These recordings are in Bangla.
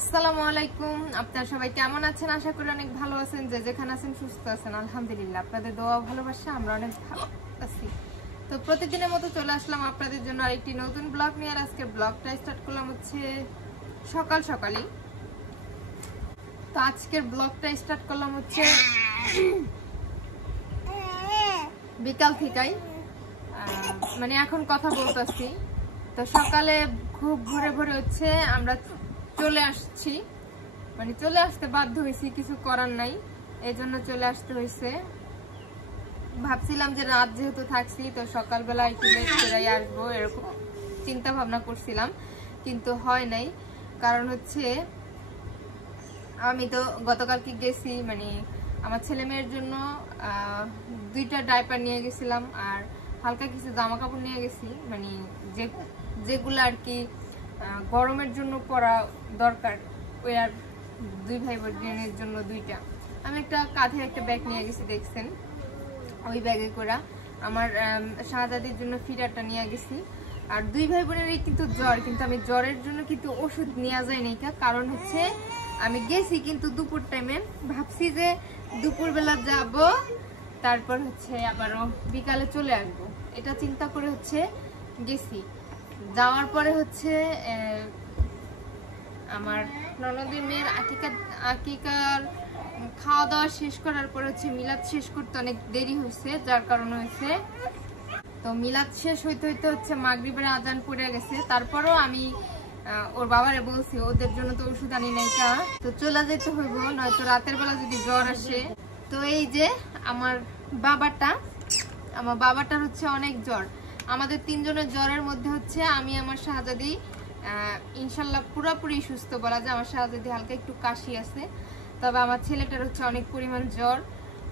আসসালামু আলাইকুম। আপনারা সবাই কেমন আছেন? আশা করি অনেক ভালো আছেন, যে যেখানে আছেন সুস্থ আছেন। আলহামদুলিল্লাহ, আপনাদের দোয়া ভালোবাসা আমরা অনেক ভালো আছি। তো প্রতিদিনের মতো চলে আসলাম আপনাদের জন্য আরেকটি নতুন ব্লগ নিয়ে। আর আজকের ব্লগটা স্টার্ট করলাম হচ্ছে সকালই। তো আজকের ব্লগটা স্টার্ট করলাম হচ্ছে বিকাল থেকেই, মানে এখন কথা বলতেছি। তো সকালে খুব ভোরে ভোরে হচ্ছে আমরা চলে আসছি, মানে চলে আসতে বাধ্য হয়েছি, কিছু করার নাই, এই জন্য চলে আসতে হয়েছে। ভাবছিলাম যে রাত যেহেতু থাকছি তো সকালবেলা একটু লেট করে আসবো, এরকম চিন্তা ভাবনা করছিলাম, কিন্তু হয় নাই। কারণ হচ্ছে আমি তো গতকালকে গেছি, মানে আমার ছেলে মেয়ের জন্য 2টা ডাইপার নিয়ে গেছিলাম আর হালকা কিছু জামা কাপড় নিয়ে গেছি, মানে যেগুলো আর কি গরমের জন্য পরা দরকার, ওই আর 2 ভাই বোনের জন্য 2টা। আমি একটা কাঁধে একটা ব্যাগ নিয়ে গেছি, দেখছেন, ওই ব্যাগে করে আমার শাহজাদির জন্য ফিডারটা নিয়ে গেছি। আর 2 ভাই বোনেরই কিন্তু জ্বর, কিন্তু আমি জ্বরের জন্য কিন্তু ওষুধ নেওয়া যায় নাই, কারণ হচ্ছে আমি গেছি কিন্তু দুপুর টাইমে, ভাবছি যে দুপুরবেলা যাব, তারপর হচ্ছে আবারও বিকালে চলে আসবো, এটা চিন্তা করে হচ্ছে গেছি। যাওয়ার পরে হচ্ছে আমার ননদের মেয়ের আকিকার খাওয়া দাওয়া শেষ করার পর হচ্ছে মিলাদ শেষ করতে অনেক দেরি হয়েছে, যার কারণে হয়েছে তো মিলাদ শেষ হইতে হইতে হচ্ছে মাগরিবের আজান পড়ে গেছে। তারপরও আমি ওর বাবারে বলছি ওদের জন্য তো ওষুধ আনি নাই, তো চলে যেতে হইব, নয়তো রাতের বেলা যদি জ্বর আসে। তো এই যে আমার বাবাটার হচ্ছে অনেক জ্বর। আমাদের 3 জনের জ্বরের মধ্যে হচ্ছে আমি আমার শাহজাদি ইনশাল্লাহ পুরোপুরি সুস্থ বলা যায়। আমার শাহজাদি হালকা একটু কাশি আছে, তবে আমার ছেলেটার হচ্ছে অনেক পরিমাণ জ্বর।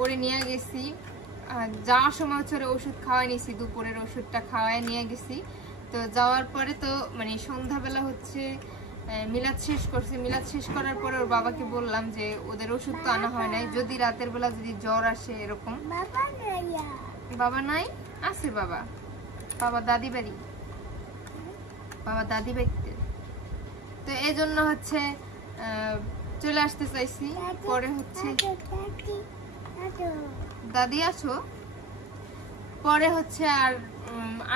ওরে নিয়ে গেছি, যাওয়ার সময় হচ্ছে ওরে ওষুধ খাওয়াই নিয়েছি, দুপুরের ওষুধটা খাওয়াই নিয়ে গেছি। তো যাওয়ার পরে তো মানে সন্ধ্যাবেলা হচ্ছে মিলাদ শেষ করছি, মিলাদ শেষ করার পরে ওর বাবাকে বললাম যে ওদের ওষুধ তো আনা হয় নাই, যদি রাতের বেলা যদি জ্বর আসে এরকম। বাবা নাই, আছে বাবা দাদি বাড়িতে। তো এই জন্য হচ্ছে চলে আসতে চাইছি। পরে হচ্ছে দাদি আছো, পরে হচ্ছে আর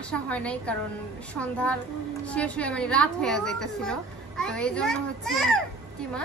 আসা হয় নাই, কারণ সন্ধ্যার শেষ হয়ে মানে রাত হয়ে যাইতেছিল। তো এই জন্য হচ্ছে কি মা,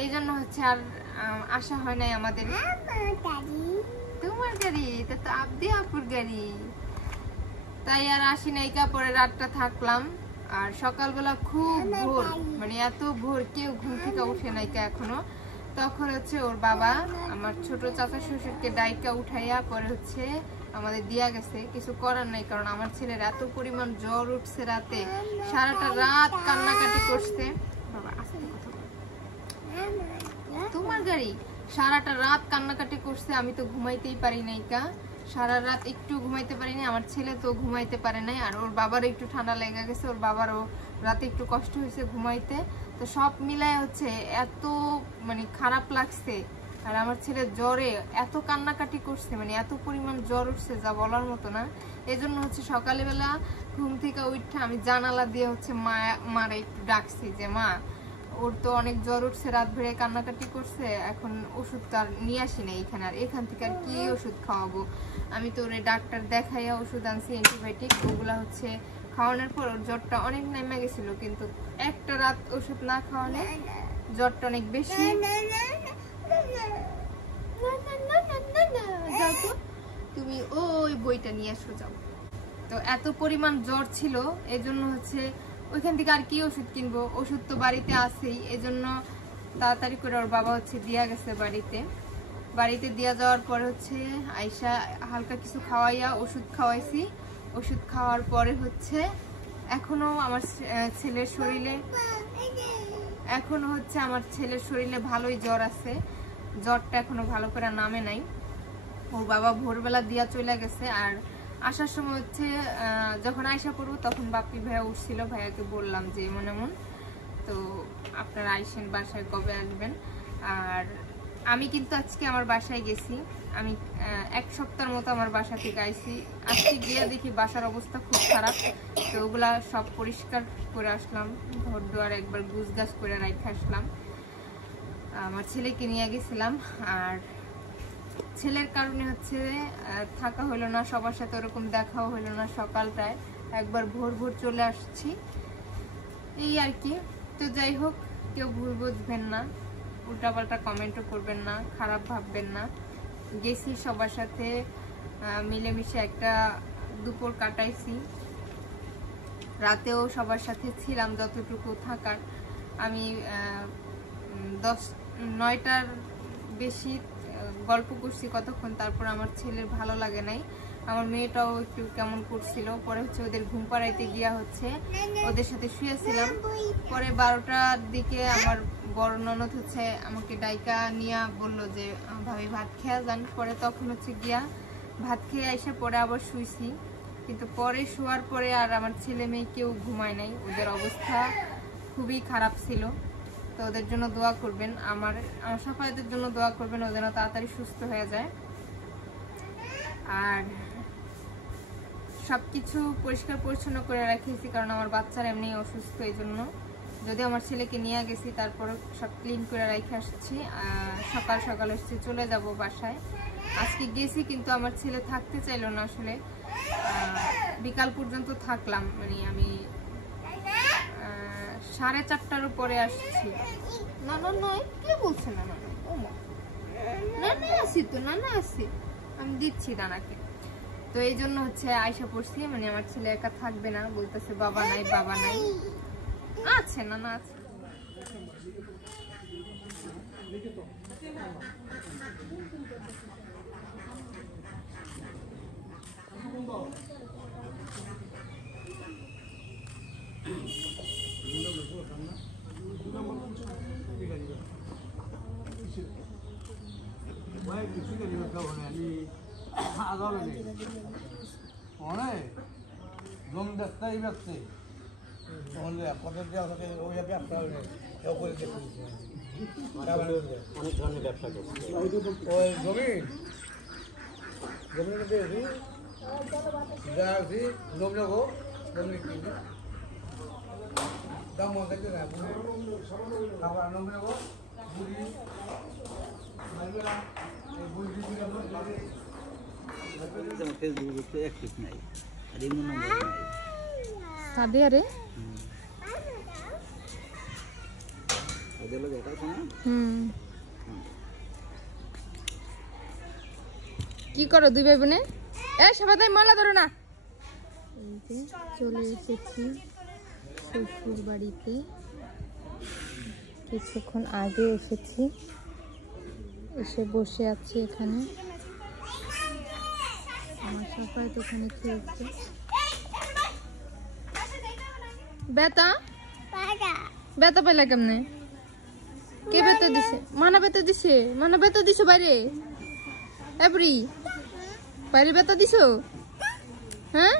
এই জন্য হচ্ছে আর আসা হয় নাই আমাদের। তোমার গাড়ি, এটা তো আব্দি আপুর গাড়ি, তাই আর আসি নাই। পরে রাতটা থাকলাম। আর সকালবেলা খুব ভোর, মানে এত ভোর কেউ ঘুম থেকে উঠে নাই এখনো। তখন হচ্ছে ওর বাবা আমার ছোট চাচা শ্বশুরকে ডাইকা উঠাইয়া পরে হচ্ছে আমাদের দিয়া গেছে। কিছু করার নাই, কারণ আমার ছেলের এত পরিমাণ জ্বর উঠছে, রাতে সারাটা রাত কান্নাকাটি করছে। বাবা আস্তে কথা বল, তোমার গাড়ি, সারাটা রাত কান্নাকাটি করছে। আমি তো ঘুমাইতেই পারি নাই, সারা রাত একটু ঘুমাইতে পারিনি, আমার ছেলে তো ঘুমাইতে পারে নাই। আর ওর বাবারও একটু ঠান্ডা লেগে গেছে, ওর বাবারও রাতে একটু কষ্ট হয়েছে ঘুমাইতে। তো সব মিলায় হচ্ছে এত মানে খারাপ লাগছে। আর আমার ছেলে জ্বরে এত কান্নাকাটি করছে, মানে এত পরিমাণ জ্বর উঠছে যা বলার মতো না। এজন্য হচ্ছে সকালবেলা ঘুম থেকে উঠে আমি জানালা দিয়ে হচ্ছে মারে একটু ডাকছি যে মা, ওর তো অনেক জ্বর উঠছে, রাত ভরে কান্নাকাটি করছে, এখন ওষুধ তো আর নিয়ে আসি না এখানে, আর এখান থেকে আর কি ওষুধ খাওয়াবো। আমি তো ওরে ডাক্তার দেখাইয়া ওষুধ আনছি, অ্যান্টিবায়োটিক, ওগুলা হচ্ছে খাওয়ানোর পর ওর জ্বরটা অনেক নেমে গেছিল, কিন্তু একটা রাত ওষুধ না খাওয়ালে জ্বরটা অনেক বেশি। যাও তো তুমি ওই বইটা নিয়ে আসো, যাও। তো এত পরিমাণ জ্বর ছিল, এজন্য হচ্ছে ওইখান থেকে আর কি ওষুধ কিনবো, ওষুধ তো বাড়িতে আছেই। এজন্য তাড়াতাড়ি করে ওর বাবা হচ্ছে দিয়া গেছে বাড়িতে দিয়া যাওয়ার পরে হচ্ছে আয়শা হালকা কিছু খাওয়াইয়া ওষুধ খাওয়াইছি। ওষুধ খাওয়ার পরে হচ্ছে এখনো আমার ছেলের শরীরে ভালোই জ্বর আছে, জ্বরটা এখনো ভালো করে নামে নাই। ওর বাবা ভোরবেলা দিয়া চলে গেছে। আর আসার সময় হচ্ছে যখন আয়সা পড়বো তখন বাপ্পি ভাইয়া উঠছিল, ভাইয়াকে বললাম যে এমন, তো আপনারা আইসেন, বাসায় কবে আসবেন। আর আমি কিন্তু আজকে আমার বাসায় গেছি, আমি 1 সপ্তাহের মতো আমার বাসা থেকে আইছি। আজকে গিয়ে দেখি বাসার অবস্থা খুব খারাপ। তো ওগুলা সব পরিষ্কার করে আসলাম, ঘর দুয়ার একবার গুছগাছ করে রেখে আসলাম। আমার ছেলেকে নিয়ে গেছিলাম, আর ছেলের কারণে হচ্ছে থাকা হলো না, সবার সাথে ওরকম দেখাও হলো না। সকালটায় একবার ভোর ভোর চলে আসছি, এই আর কি। তো যাই হোক, কেউ ভুল বুঝবেন না, উল্টাপাল্টা কমেন্টও করবেন না, খারাপ ভাববেন না। গেছি সবার সাথে মিলেমিশে একটা দুপুর কাটাইছি, রাতেও সবার সাথে ছিলাম যতটুকু থাকার। আমি 9টার বেশি গল্প করছি কতক্ষণ, তারপর আমার ছেলের ভালো লাগে নাই, আমার মেয়েটাও একটু কেমন করছিল। পরে হচ্ছে ওদের ঘুম পাড়াইতে গিয়া হচ্ছে ওদের সাথে শুয়েছিলাম। পরে 12টার দিকে আমার বড় ননদ হচ্ছে আমাকে ডাইকা নিয়ে বললো যে ভাবি ভাত খেয়ে যান। পরে তখন হচ্ছে গিয়া ভাত খেয়ে এসে পরে আবার শুইছি, কিন্তু পরে শোয়ার পরে আর আমার ছেলে মেয়ে কেউ ঘুমায় নাই, ওদের অবস্থা খুবই খারাপ ছিল। তো ওদের জন্য দোয়া করবেন, আমার সাফায়াতের জন্য দোয়া করবেন, ও যেন তাড়াতাড়ি সুস্থ হয়ে যায়। আর সবকিছু পরিষ্কার পরিচ্ছন্ন করে রাখিয়েছি, কারণ আমার বাচ্চারা এমনি অসুস্থ, এই জন্য। যদি আমার ছেলেকে নিয়ে গেছি, তারপর সব ক্লিন করে রেখে আসছি। সকাল সকাল এসে চলে যাব বাসায়। আজকে গেছি কিন্তু আমার ছেলে থাকতে চাইলো না, আসলে বিকাল পর্যন্ত থাকলাম। মানে আমি 4:30টার উপরে আসছি। না না নয়, কে বলছে না? না না না আসি তো, না না আসি, আমি দিচ্ছি দানাকে। তো এই জন্য হচ্ছে আয়সা পড়ছি, মানে আমার ছেলে একা থাকবে না, বলতেছে বাবা নাই বাবা নাই। আছে না না আছে। অনেক ধরনের ব্যবসা করছে। ফেসবুকে অ্যাক্টিভ নাই, আর এমন নম্বর নাই। সাদে আরে কি করো দুই ভাই বোনে? সবাই ময়লা ধরো না। এই যে চলে এসেছি শ্বশুর বাড়িতে, কিছুক্ষণ আগে এসেছি, এসে বসে আছি এখানে। আমার সাফায়াত ওখানে খেলছে। বেতা বেতা পাইলা কেমনে? কে বেতা দিছে? মানা বেতা দিছে? মানা বেতা দিছো বাইরে? এভরি বাইরে বেতা দিছো? হ্যাঁ,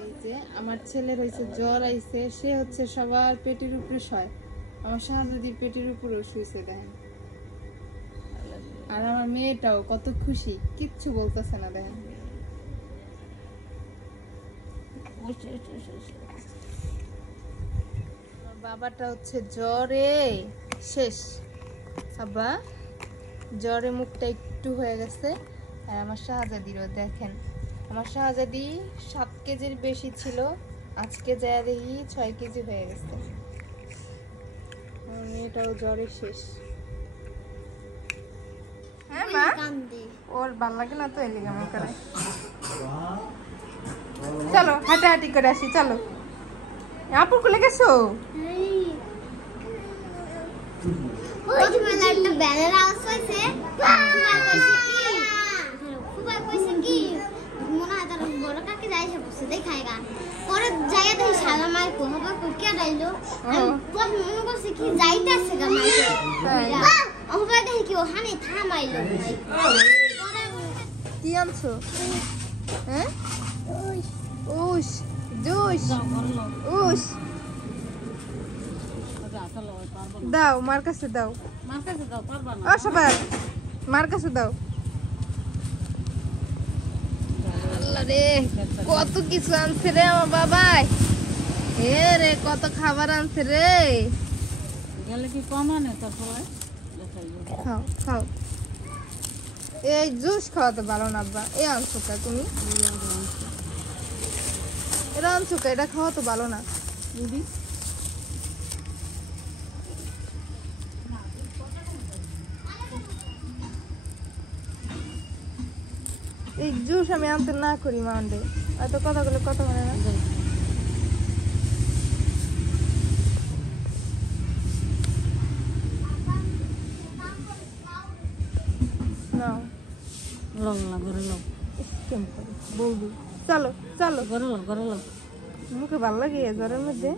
এই যে আমার ছেলের হয়েছে জ্বর আইছে, সে হচ্ছে সবার পেটের উপরে শয়, আমার শাহজাদির পেটের উপরেও শুয়েছে দেখেন। আর আমার মেয়েটাও কত খুশি, কিচ্ছু বলতেছে না দেখেন। বাবাটা হচ্ছে জ্বরে শেষ, আব্বা জ্বরে মুখটা একটু হয়ে গেছে। আর আমার শাহজাদিরও দেখেন, আমার শাহজাদি 7 কেজির বেশি ছিল, আজকে যায় দেখি 6 কেজি হয়ে গেছে। মেয়েটাও জ্বরে শেষ। হ্যাঁ মা, ওর ভালো লাগে না তো এলি কেমন করে। চলো হাঁটাহাঁটি করে আসি, চলো। আপুর কোলে গেছো? কি আনছো? হ্যাঁ, উস জুস উস দাও মার কাছে দাও ও সবাই মার কাছে দাও আল্লাহ রে কত কিছু আনছে রে আমার বাবাই এ রে কত খাবার আনছে রে গেলে কি কম আনে তারপরে খাও খাও এই জুস খাওয়াতে পারো না আব্বা এই আনছো কা তুমি এটা আনছো কা এটা খাওয়া তো ভালো না দিদি এই জুস আমি আনতে না করি মাউন্ডে এত কথাগুলো কথা মানে না নাও লং না ঘরে লং কেমন করে বলবি চলো চলো ঘরে লং মুখে ভালো লাগে জ্বরের মধ্যে